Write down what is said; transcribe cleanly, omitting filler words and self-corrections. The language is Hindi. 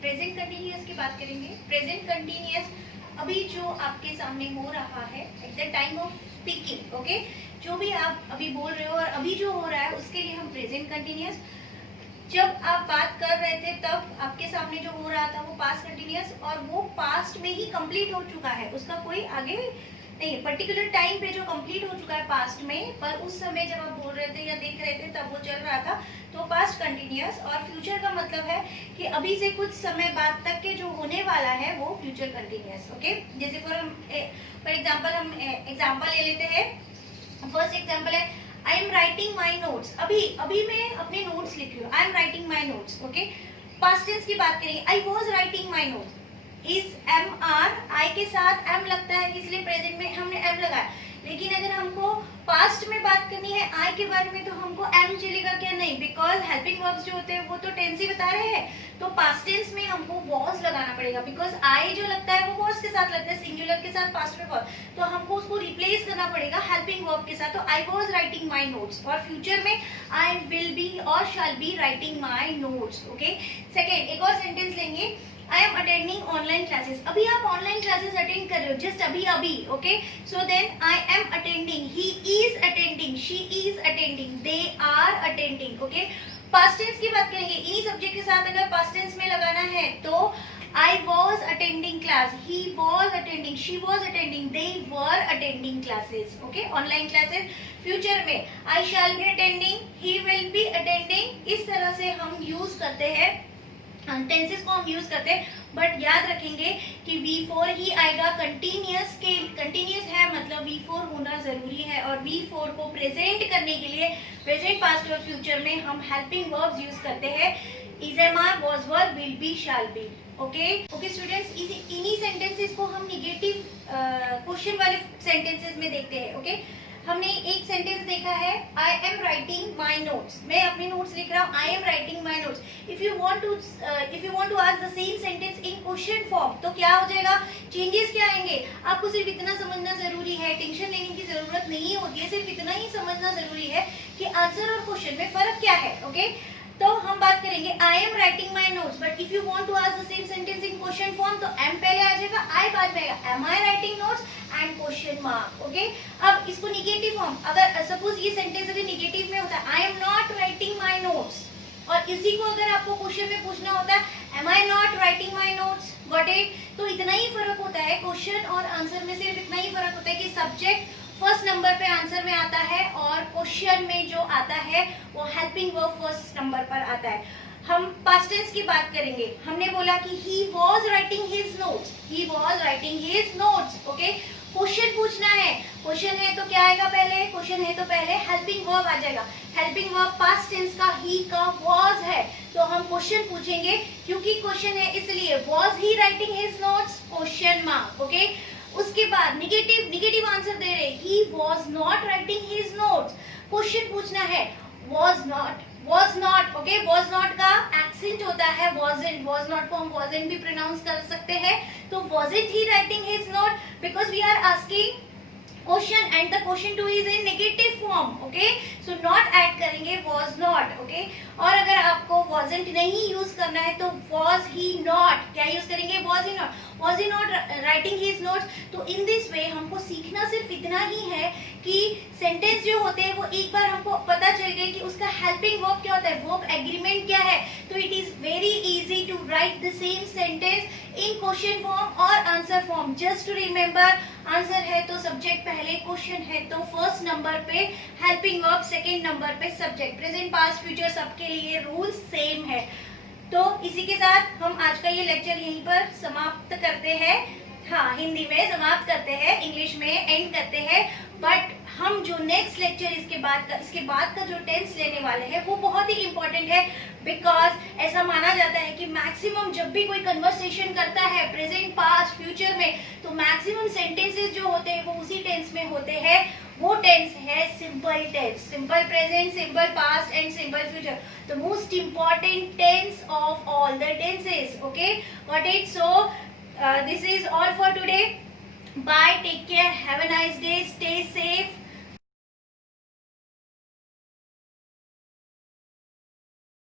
प्रेजेंट कंटिन्यूअस की बात करेंगे। प्रेजेंट कंटिन्यूअस अभी जो आपके सामने हो रहा है at the time of speaking, okay, जो भी आप अभी बोल रहे हो और अभी जो हो रहा है उसके लिए हम प्रेजेंट कंटिन्यूअस। जब आप बात कर रहे थे तब आपके सामने जो हो रहा था वो पास्ट कंटिन्यूअस, और वो पास्ट में ही कंप्लीट हो चुका है, उसका कोई आगे नहीं, पर्टिकुलर टाइम पे जो कंप्लीट हो चुका है पास्ट में, पर उस समय जब आप बोल रहे थे या देख रहे थे तब वो चल रहा था, तो पास्ट कंटिन्यूअस। और फ्यूचर का मतलब है कि अभी से कुछ समय बाद तक के जो होने वाला है वो फ्यूचर कंटिन्यूअस, ओके। जैसे फॉर एग्जाम्पल हम एग्जाम्पल ले लेते हैं। फर्स्ट एग्जाम्पल है I am writing my notes. अभी मैं अपने नोट्स लिख रही हूँ, I am writing my notes, okay. Past tense की बात करेंगे, I was writing my notes. इस एम आर आई के साथ एम लगता है इसलिए प्रेजेंट में हमने एम लगाया, लेकिन अगर हमको पास्ट में बात करनी है आई के बारे में तो हमको एम चलेगा क्या? नहीं, बिकॉज हेल्पिंग वर्ब्स जो होते हैं वो तो टेंस ही बता रहे हैं, तो पास्ट टेंस में हमको वॉज लगाना पड़ेगा, बिकॉज आई जो लगता है वो वॉज के साथ लगता है, सिंगुलर के साथ पास्ट में वॉज, तो हमको उसको रिप्लेस करना पड़ेगा हेल्पिंग वर्ब के साथ। तो आई वॉज राइटिंग माई नोट्स, और फ्यूचर में आई विल बी और shall be writing my notes, okay. Second, एक और सेंटेंस लेंगे, आई एम अटेंडिंग ऑनलाइन क्लासेस। अभी आप ऑनलाइन क्लासेस अटेंड कर रहे हो, जस्ट अभी, okay. So then I am attending, he is attending, she is attending, they are attending, okay. Past tense की बात करेंगे, इन्हीं सब्जेक्ट के साथ अगर पास्ट टेंस में लगाना है तो I was attending class, he was attending, she was attending, they were attending classes, okay, online classes। Future में I shall be attending, he will be attending, इस तरह से हम यूज करते हैं, टेंसेस को हम यूज करते हैं। बट याद रखेंगे कि V4 ही आएगा, कंटिन्यूअस के कंटिन्यूअस है मतलब V4 होना जरूरी है, और V4 को प्रेजेंट करने के लिए प्रेजेंट, पास्ट और फ्यूचर में हम हेल्पिंग वर्ब्स यूज करते हैं, is am are, was were, will be, shall be, okay students. इन्हीं सेंटेंसेस को हम निगेटिव क्वेश्चन वाले सेंटेंसेस में देखते हैं, ओके। हमने एक सेंटेंस देखा है, I am writing my notes, मैं अपने नोट्स लिख रहा हूँ, I am writing my notes. If you want to ask the same sentence in question form तो क्या हो जाएगा, चेंजेस क्या आएंगे? आपको सिर्फ इतना समझना जरूरी है, टेंशन लेने की जरूरत नहीं होती है, सिर्फ इतना ही समझना जरूरी है कि आंसर और क्वेश्चन में फर्क क्या है, ओके। तो हम बात करेंगे I am writing my notes, but if you want to ask the same sentence in question form तो एम पहले आ जाएगा, आई बाद में आएगा, am I writing notes and question mark, okay. अब इसको निगेटिव फॉर्म, अगर सपोज ये सेंटेंस अगर निगेटिव में होता है, I am not writing my notes, और इसी को अगर आपको क्वेश्चन में पूछना होता है, am I not writing my notes, got it? तो इतना ही फर्क होता है, क्वेश्चन और आंसर में सिर्फ इतना ही फर्क होता है कि सब्जेक्ट फर्स्ट नंबर पे आंसर में आता है, और क्वेश्चन में जो आता है वो हेल्पिंग वर्ब फर्स्ट नंबर पर आता है। हम पास्ट टेंस की बात करेंगे, हमने बोला कि he was writing his notes, he was writing his notes, okay. Question पूछना है, क्वेश्चन है तो क्या आएगा पहले? क्वेश्चन है तो पहले हेल्पिंग वर्ब आ जाएगा, हेल्पिंग वर्ब पास्ट टेंस का he का was है, तो हम क्वेश्चन पूछेंगे, क्योंकि क्वेश्चन है इसलिए was he writing his notes, question mark, okay. उसके बाद निगेटिव आंसर दे रहे, he was not writing his notes, question पूछना है, was not, okay. was not का एक्सेंट होता है wasn't, was not को हम wasn't भी प्रोनाउंस कर सकते हैं, तो wasn't he writing his note, because we are asking question and the question two is in negative form, okay. So not add करेंगे was not, ओके। और अगर आपको wasn't नहीं यूज करना है तो was he not, क्या यूज करेंगे? was he not writing his notes। तो इन दिस वे हमको सीखना सिर्फ इतना ही है कि सेंटेंस जो होते हैं वो एक बार हमको पता चल गया कि उसका हेल्पिंग वर्ब क्या होता है, वर्ब एग्रीमेंट क्या है, तो it is very easy to write the same sentence in question form और answer form. Just to remember, answer है तो सब्जेक्ट पहले, क्वेश्चन है तो फर्स्ट नंबर पे हेल्पिंग वर्ब, सेकंड नंबर पे सब्जेक्ट। प्रेजेंट पास्ट फ्यूचर सबके लिए रूल सेम है। तो इसी के साथ हम आज का ये लेक्चर यहीं पर समाप्त करते हैं, हाँ हिंदी में समाप्त करते हैं, इंग्लिश में एंड करते हैं। बट हम जो नेक्स्ट लेक्चर इसके बाद का जो टेंस लेने वाले हैं वो बहुत ही इंपॉर्टेंट है, बिकॉज ऐसा माना जाता है कि मैक्सिमम जब भी कोई कन्वर्सेशन करता है प्रेजेंट पास्ट फ्यूचर में, तो मैक्सिमम सेंटेंसेस जो होते हैं वो उसी टेंस में होते हैं। वो टेंस है simple tense, simple present, simple past and simple future, the most important tense of all the tenses, okay, got it? So this is all for today. Bye, take care, have a nice day, stay safe.